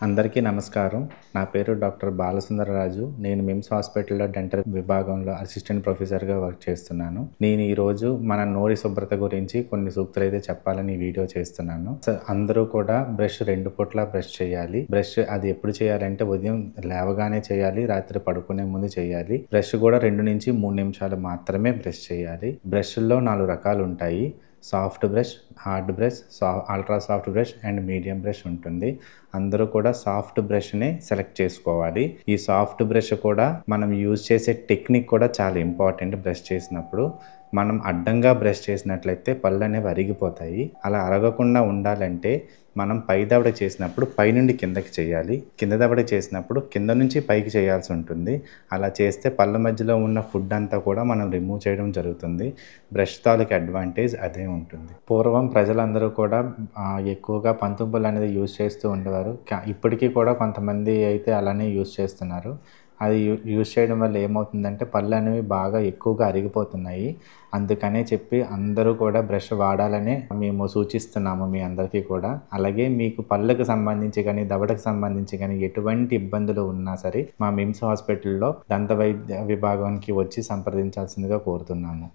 అందరికీ నమస్కారం. నా పేరు డాక్టర్ బాలసుందరరాజు. నేను మిమ్స్ హాస్పిటల్‌లో డెంటల్ విభాగంలో అసిస్టెంట్ ప్రొఫెసర్‌గా వర్క్ చేస్తున్నాను. నేను ఈరోజు మన నోటి శుభ్రత గురించి కొన్ని సూక్తులైతే చెప్పాలని ఈ వీడియో చేస్తున్నాను. అందరూ కూడా బ్రష్ 2 పూట్ల బ్రష్ చేయాలి. బ్రష్ అది ఎప్పుడు చేయాలంటే ఉదయం లేవగానే చేయాలి, రాత్రి పడుకునే ముందు చేయాలి. బ్రష్ కూడా 2-3 నిమిషాలు మాత్రమే బ్రష్ చేయాలి. బ్రష్‌ల్లో 4 రకాలుంటాయి. Soft brush, hard brush, ultra soft brush and medium brush ఉంటుంది. అందరూ కూడా సాఫ్ట్ బ్రష్‌నే సెలెక్ట్ చేసుకోవాలి. ఈ సాఫ్ట్ బ్రష్ కూడా మనం యూజ్ చేసే టెక్నిక్ కూడా చాలా ఇంపార్టెంట్ బ్రష్ చేసినప్పుడు. మనం అడ్డంగా బ్రష్ చేసినట్లయితే పళ్ళనేవి అరిగిపోతాయి. అలా అరగకుండా ఉండాలంటే మనం పై దవడ చేసినప్పుడు పైనుండి కిందకి చేయాలి. కింద దవడ చేసినప్పుడు కింద నుంచి పైకి చేయాల్సి ఉంటుంది. అలా చేస్తే పళ్ళ మధ్యలో ఉన్న ఫుడ్ అంతా కూడా మనం రిమూవ్ చేయడం జరుగుతుంది. బ్రష్ తాలూకు అడ్వాంటేజ్ అదే ఉంటుంది. పూర్వం ప్రజలందరూ కూడా ఎక్కువగా పంతుంపులు అనేది యూజ్ చేస్తూ ఉండేవారు. ఇప్పటికీ కూడా కొంతమంది అయితే అలానే యూజ్ చేస్తున్నారు. అది యూజ్ చేయడం వల్ల ఏమవుతుందంటే పళ్ళు అనేవి బాగా ఎక్కువగా అరిగిపోతున్నాయి. అందుకనే చెప్పి అందరూ కూడా బ్రష్ వాడాలని మేము సూచిస్తున్నాము మీ అందరికీ కూడా. అలాగే మీకు పళ్ళకు సంబంధించి కానీ, దవడకు సంబంధించి కానీ ఎటువంటి ఇబ్బందులు ఉన్నా సరే మా మిమ్స్ హాస్పిటల్‌లో దంత వైద్య విభాగానికి వచ్చి సంప్రదించాల్సిందిగా కోరుతున్నాము.